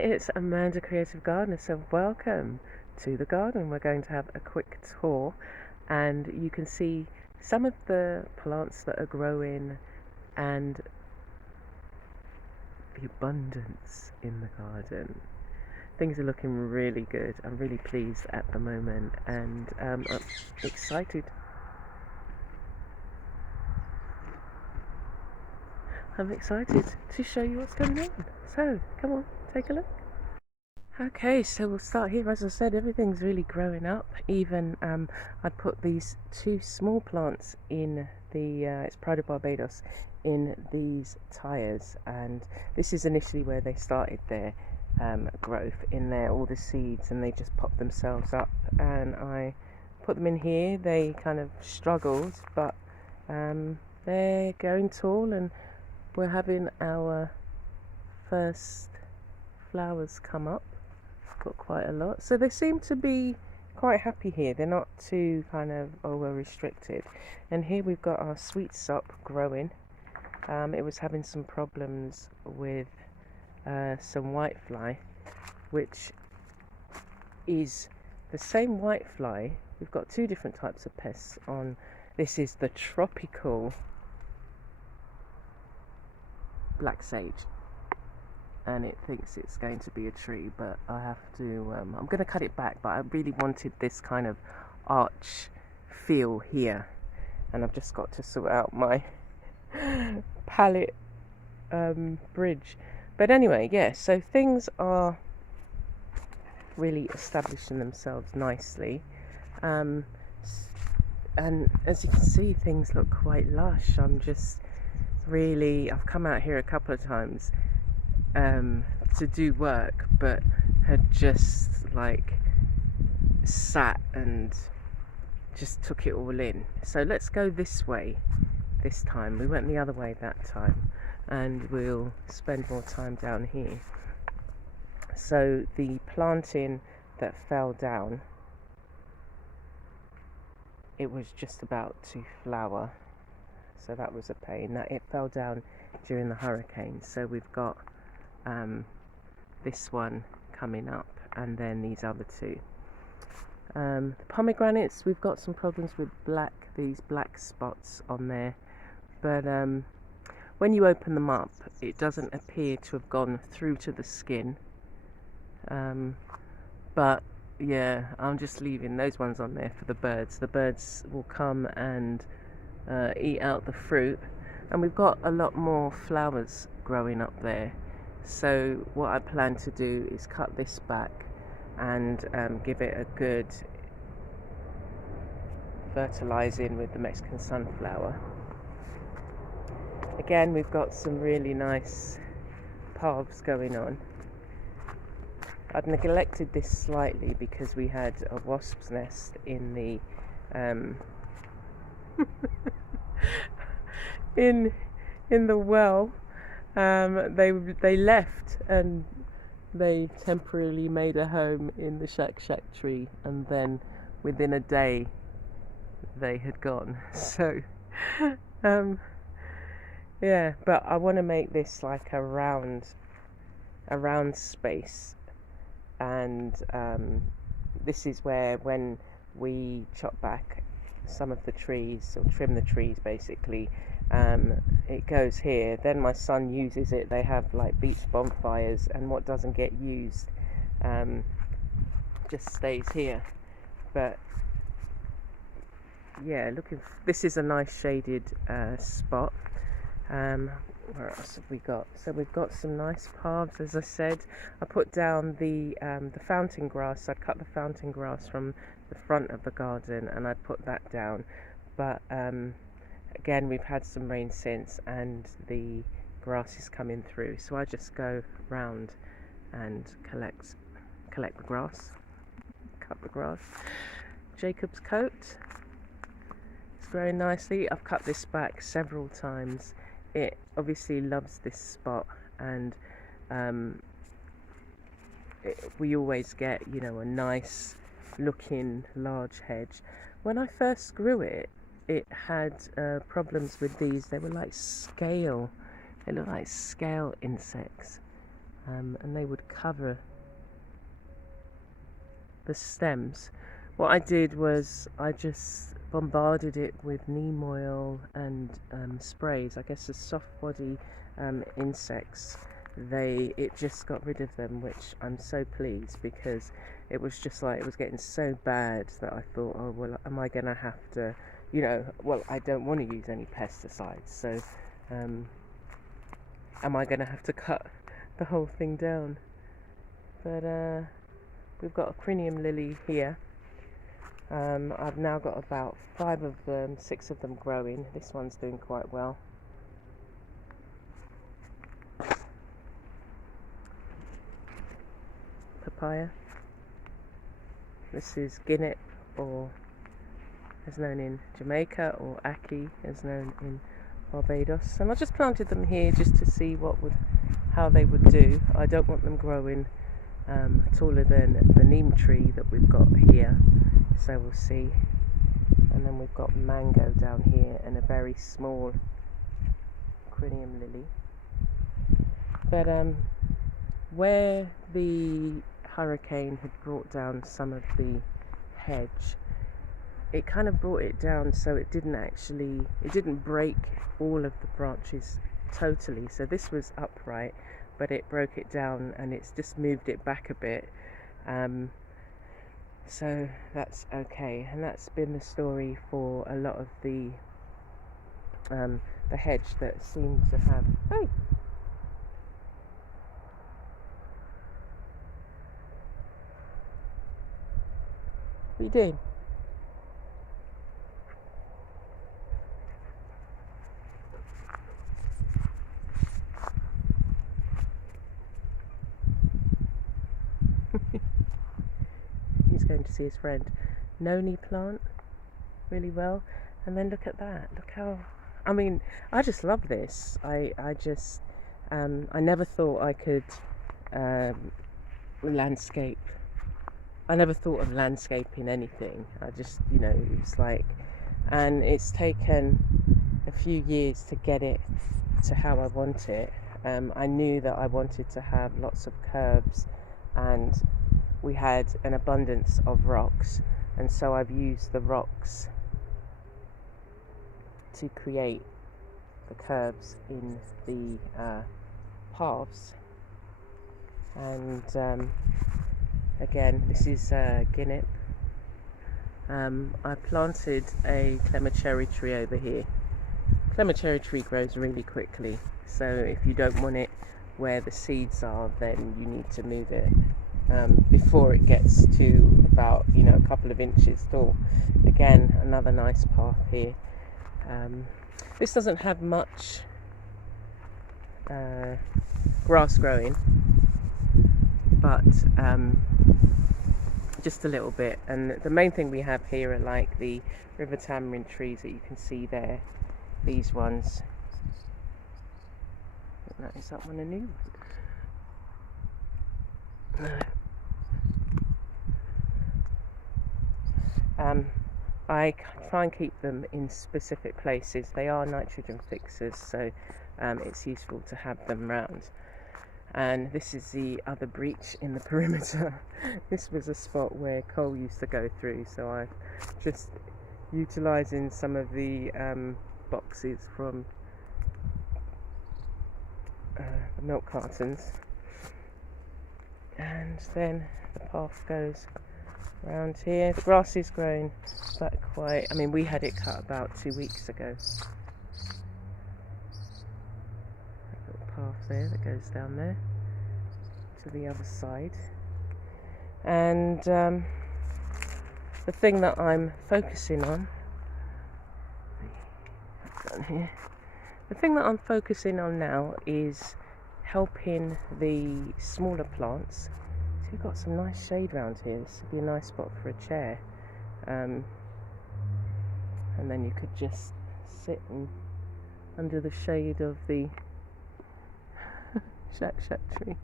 it's Amanda Creative Gardener, so welcome to the garden. We're going to have a quick tour and you can see some of the plants that are growing and the abundance in the garden. Things are looking really good. I'm really pleased at the moment and I'm excited. I'm excited to show you what's going on. So, come on, take a look. Okay, so we'll start here. As I said, everything's really growing up. Even I put these two small plants in the it's Pride of Barbados in these tyres, and this is initially where they started their growth in there, all the seeds, and they just popped themselves up. And I put them in here. They kind of struggled, but they're going tall, and we're having our first flowers come up. Got quite a lot, so they seem to be quite happy here. They're not too kind of over restricted. And here we've got our sweet sop growing. It was having some problems with some whitefly, which is the same whitefly. We've got two different types of pests on. This is the tropical black sage, and it thinks it's going to be a tree, but I have to I'm going to cut it back, but I really wanted this kind of arch feel here, and I've just got to sort out my palette bridge. But anyway, yeah, so things are really establishing themselves nicely, and as you can see, things look quite lush. I've come out here a couple of times to do work, but had just like sat and just took it all in. So let's go this way this time. We went the other way that time, and we'll spend more time down here. So the planting that fell down, it was just about to flower, so that was a pain. That it fell down during the hurricane. So we've got this one coming up, and then these other two. The pomegranates, we've got some problems with these black spots on there, but when you open them up, it doesn't appear to have gone through to the skin. But yeah, I'm just leaving those ones on there for the birds. The birds will come and eat out the fruit, and we've got a lot more flowers growing up there. So what I plan to do is cut this back and give it a good fertilizing with the Mexican sunflower. Again, we've got some really nice paths going on. I'd neglected this slightly because we had a wasp's nest in the in the well. They left and they temporarily made a home in the shack tree, and then within a day they had gone. So yeah, but I want to make this like a round space, and this is where, when we chop back some of the trees, or trim the trees basically, it goes here. Then my son uses it. They have like beach bonfires, and what doesn't get used just stays here. But yeah, this is a nice shaded spot. Where else have we got? So we've got some nice paths, as I said. I put down the fountain grass. I'd cut the fountain grass from the front of the garden, and I put that down. But again, we've had some rain since, and the grass is coming through. So I just go round and collect the grass, cut the grass. Jacob's coat, it's growing nicely. I've cut this back several times. It obviously loves this spot, and we always get, a nice looking large hedge. When I first grew it, it had problems with these. They were like they look like scale insects. and they would cover the stems. What I did was I just bombarded it with neem oil and sprays. I guess the soft body insects, it just got rid of them, which I'm so pleased, because it was just like, it was getting so bad that I thought, oh well, am I gonna have to, well, I don't want to use any pesticides, so am I gonna have to cut the whole thing down? But we've got a crinium lily here. I've now got about 6 of them growing. This one's doing quite well. Papaya. This is guinea, or as known in Jamaica, or ackee as known in Barbados. And I just planted them here just to see how they would do. I don't want them growing taller than the neem tree that we've got here, so we'll see. And then we've got mango down here and a very small crinium lily. But where the hurricane had brought down some of the hedge, it kind of brought it down so it didn't break all of the branches totally. So this was upright, but it broke it down and it's just moved it back a bit. So that's okay, and that's been the story for a lot of the hedge that seemed to have. Hey, what are you doing? He's going to see his friend. Noni plant really well, and then look at that. Look how, I just love this. I never thought I could landscape. I never thought of landscaping anything. I just, it's like, and it's taken a few years to get it to how I want it. I knew that I wanted to have lots of curves, and we had an abundance of rocks, and so I've used the rocks to create the curves in the paths. And again, this is guinea. I planted a clemencherry tree over here. Clemencherry tree grows really quickly, so if you don't want it where the seeds are, then you need to move it before it gets to about a couple of inches tall. Again, another nice path here. This doesn't have much grass growing, but just a little bit. And the main thing we have here are like the river tamarind trees that you can see there. These ones. Is that one a new one? No. I try and keep them in specific places. They are nitrogen fixers, so it's useful to have them round. And this is the other breach in the perimeter. This was a spot where coal used to go through, so I'm just utilising some of the boxes from the milk cartons. And then the path goes around here. The grass is growing, but we had it cut about 2 weeks ago. A little path there that goes down there to the other side. And the thing that I'm focusing on, the thing that I'm focusing on now is helping the smaller plants. So we've got some nice shade around here. This would be a nice spot for a chair. And then you could just sit under the shade of the shack tree.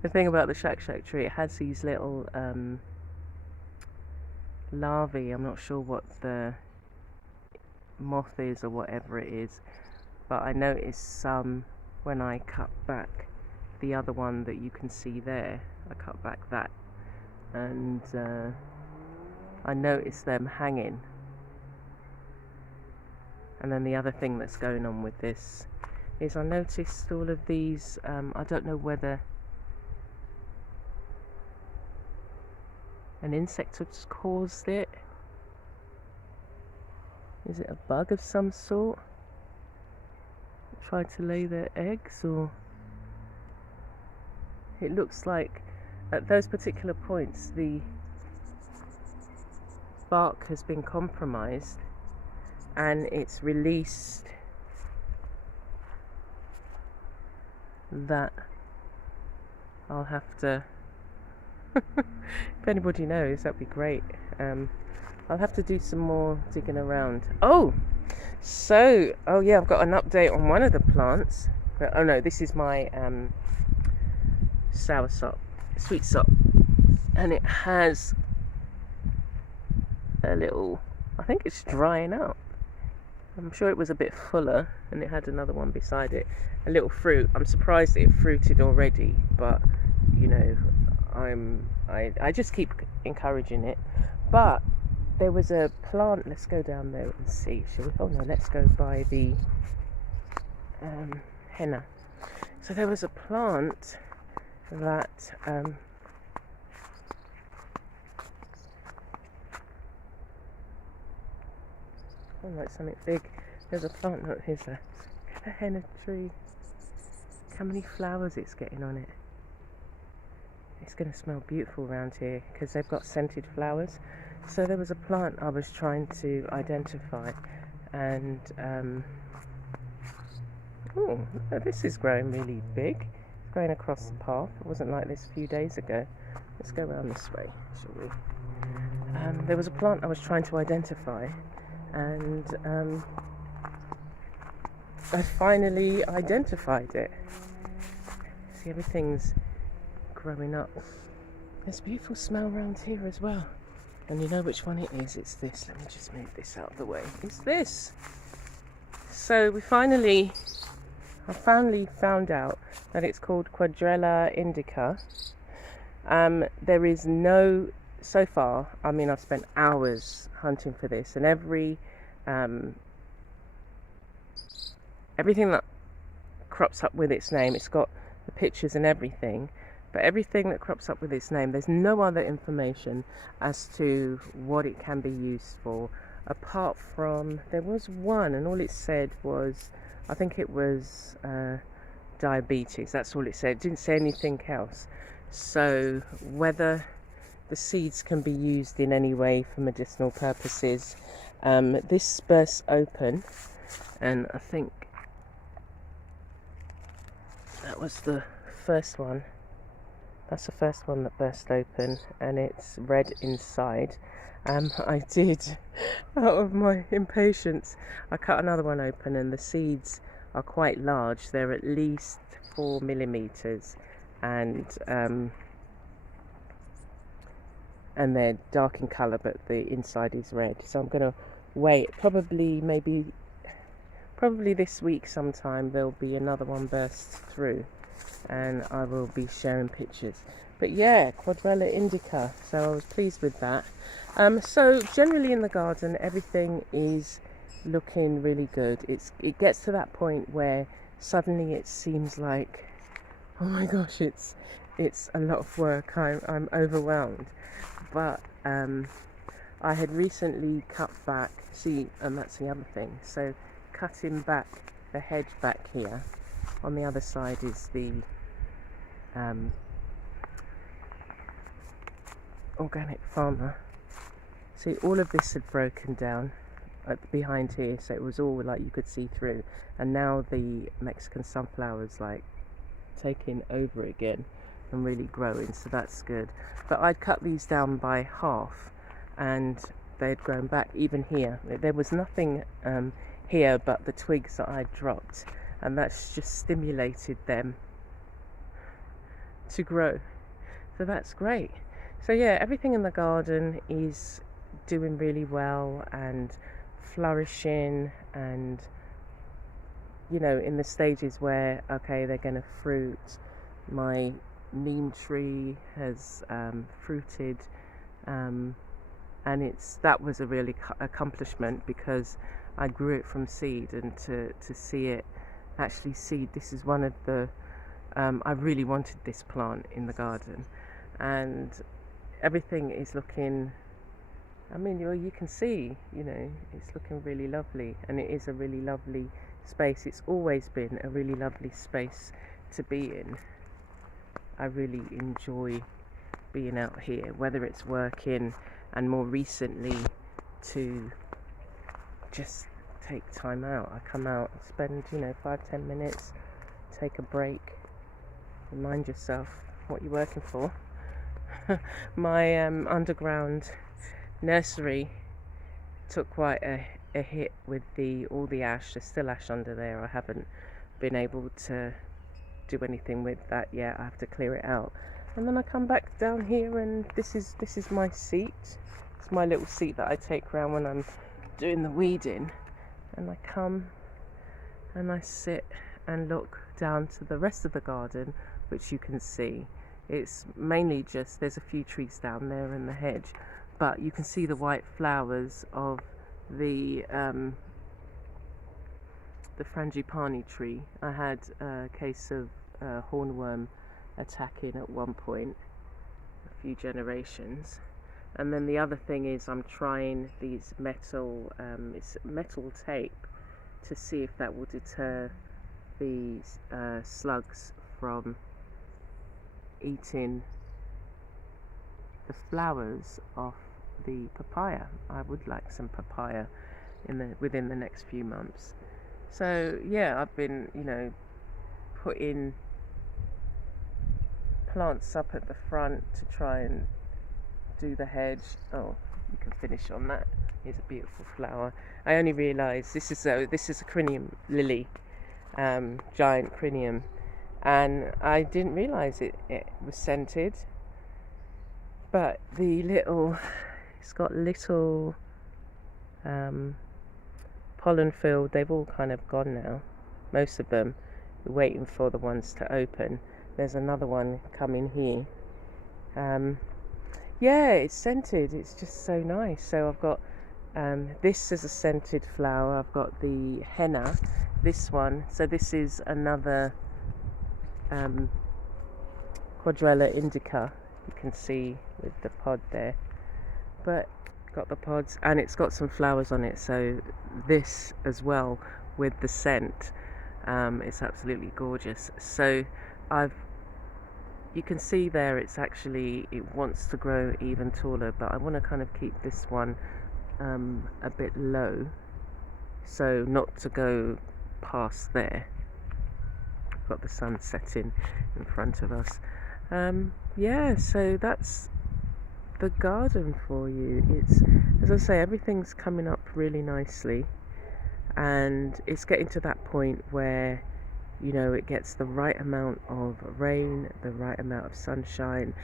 The thing about the shack tree, it has these little larvae. I'm not sure what the moth is or whatever it is, but I noticed some when I cut back the other one that you can see there. I cut back that, and I noticed them hanging. And then the other thing that's going on with this is I noticed all of these, I don't know whether an insect has caused it. Is it a bug of some sort? Tried to lay their eggs, or it looks like at those particular points the bark has been compromised and it's released that. I'll have to if anybody knows, that'd be great. I'll have to do some more digging around. Oh yeah, I've got an update on one of the plants. Oh no, this is my sweet sop, and it has a little, I think it's drying up. I'm sure it was a bit fuller, and it had another one beside it, a little fruit. I'm surprised it fruited already, but you know, I just keep encouraging it. But there was a plant, let's go down there and see, shall we? Oh no, let's go by the henna. So there was a plant that like something big. There's a plant, look, here's a henna tree. Look how many flowers it's getting on it. It's going to smell beautiful around here because they've got scented flowers. So there was a plant I was trying to identify, and oh, this is growing really big. It's growing across the path. It wasn't like this a few days ago. Let's go around this way, shall we? There was a plant I was trying to identify, and I finally identified it. See, everything's growing up. There's a beautiful smell around here as well. And you know which one it is? It's this. Let me just move this out of the way. It's this. So I finally found out that it's called Quadrella indica. There is no, so far, I mean, I've spent hours hunting for this, and everything that crops up with its name, it's got the pictures and everything, but everything that crops up with its name, there's no other information as to what it can be used for, apart from, there was one, and all it said was, I think it was diabetes. That's all it said. It didn't say anything else. So whether the seeds can be used in any way for medicinal purposes, this bursts open, and I think that was the first one. That's the first one that burst open, and it's red inside. I did, out of my impatience, I cut another one open, and the seeds are quite large. They're at least 4 millimeters, and they're dark in colour, but the inside is red. So I'm going to wait, probably this week sometime there'll be another one burst through, and I will be sharing pictures. But yeah, Quadrella indica, so I was pleased with that. So generally in the garden everything is looking really good. It gets to that point where suddenly it seems like, oh my gosh, it's a lot of work. I'm overwhelmed. But I had recently cut back, see, and that's the other thing, so cutting back the hedge back here, on the other side is the organic farmer. See, all of this had broken down behind here, so it was all like you could see through, and now the Mexican sunflower's like taking over again and really growing, so that's good. But I'd cut these down by half, and they'd grown back. Even here, there was nothing here but the twigs that I'd dropped, and that's just stimulated them to grow, so that's great. So yeah, everything in the garden is doing really well and flourishing, and you know, in the stages where okay, they're going to fruit, My neem tree has fruited, and that was a really accomplishment, because I grew it from seed, and to see it actually seed. This is one of the I really wanted this plant in the garden, and everything is looking, I mean, you can see, it's looking really lovely, and it is a really lovely space. It's always been a really lovely space to be in. I really enjoy being out here, whether it's working and more recently to just take time out. I come out, spend 5-10 minutes, take a break, remind yourself what you're working for. My underground nursery took quite a hit with all the ash. There's still ash under there. I haven't been able to do anything with that yet. I have to clear it out, and then I come back down here, and this is my seat. It's my little seat that I take around when I'm doing the weeding, and I come and I sit and look down to the rest of the garden, which you can see. It's mainly just, there's a few trees down there in the hedge, but you can see the white flowers of the frangipani tree. I had a case of hornworm attacking at one point, a few generations. And then the other thing is, I'm trying these it's metal tape, to see if that will deter these slugs from eating the flowers off the papaya. I would like some papaya within the next few months. So yeah, I've been putting plants up at the front to try and do the hedge. Oh, you can finish on that. Here's a beautiful flower. I only realised this is a crinium lily, giant crinium, and I didn't realise it was scented. But it's got little pollen filled. They've all kind of gone now, most of them. We're waiting for the ones to open. There's another one coming here. Yeah, it's scented. It's just so nice. So I've got this is a scented flower. I've got the henna, this one. So this is another Quadrella indica. You can see with the pod there, but got the pods, and it's got some flowers on it. So this as well with the scent, it's absolutely gorgeous. So you can see there, it wants to grow even taller, but I want to kind of keep this one a bit low, so not to go past there. Got the sun setting in front of us. Yeah, so that's the garden for you. It's, as I say, everything's coming up really nicely, and it's getting to that point where it gets the right amount of rain, the right amount of sunshine,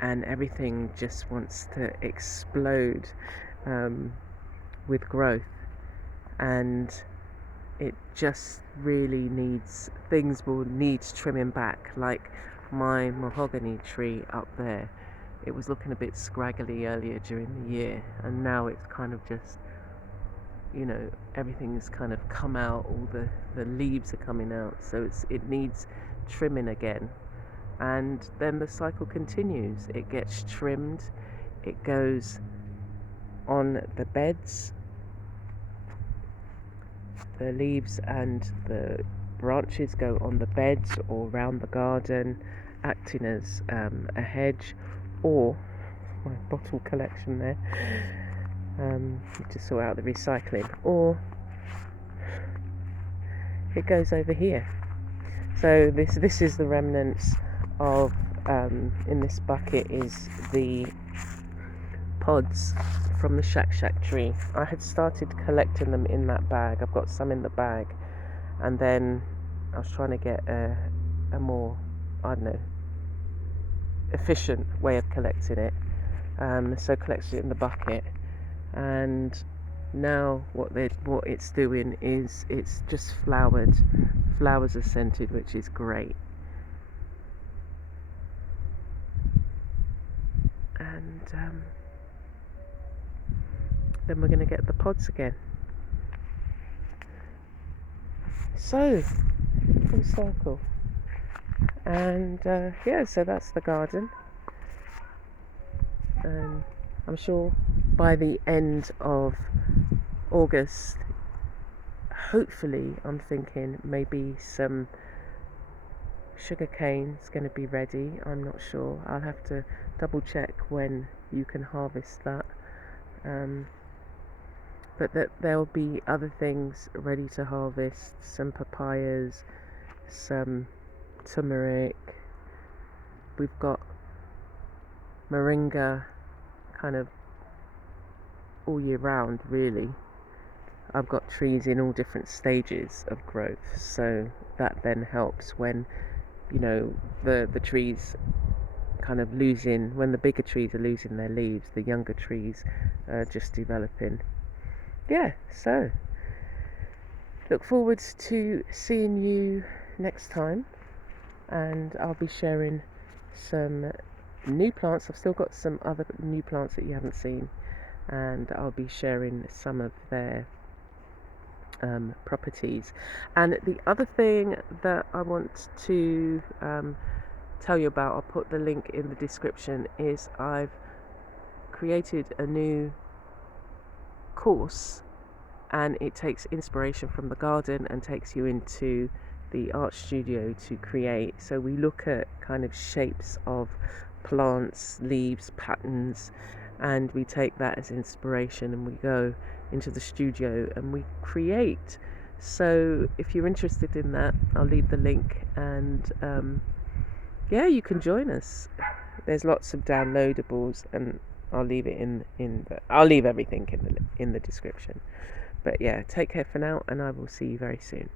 and everything just wants to explode with growth. And it just really needs trimming back. Like my mahogany tree up there, it was looking a bit scraggly earlier during the year, and now it's kind of just everything's kind of come out, all the leaves are coming out, so it needs trimming again. And then the cycle continues. It gets trimmed, it goes on the beds, the leaves and the branches go on the beds or around the garden, acting as a hedge, or my bottle collection there, to sort out the recycling, or it goes over here. So this is the remnants of in this bucket is the pods from the shack tree. I had started collecting them in that bag. I've got some in the bag, and then I was trying to get a more, I don't know, efficient way of collecting it, so collected it in the bucket. And now what it's doing is it's just flowers are scented, which is great. and then we're going to get the pods again. So, full circle. And so that's the garden. And I'm sure by the end of August, hopefully, I'm thinking maybe some sugar cane is going to be ready. I'm not sure. I'll have to double check when you can harvest that. But that there'll be other things ready to harvest, some papayas, some turmeric. We've got moringa kind of all year round, really. I've got trees in all different stages of growth, so that then helps when, you know, the trees kind of losing, when the bigger trees are losing their leaves, the younger trees are just developing. Yeah, so look forward to seeing you next time, and I'll be sharing some new plants. I've still got some other new plants that you haven't seen, and I'll be sharing some of their properties. And the other thing that I want to tell you about, I'll put the link in the description, is I've created a new course, and it takes inspiration from the garden and takes you into the art studio to create. So we look at kind of shapes of plants, leaves, patterns, and we take that as inspiration and we go into the studio and we create. So if you're interested in that, I'll leave the link, and you can join us. There's lots of downloadables, and I'll leave it I'll leave everything in the description. But yeah, take care for now, and I will see you very soon.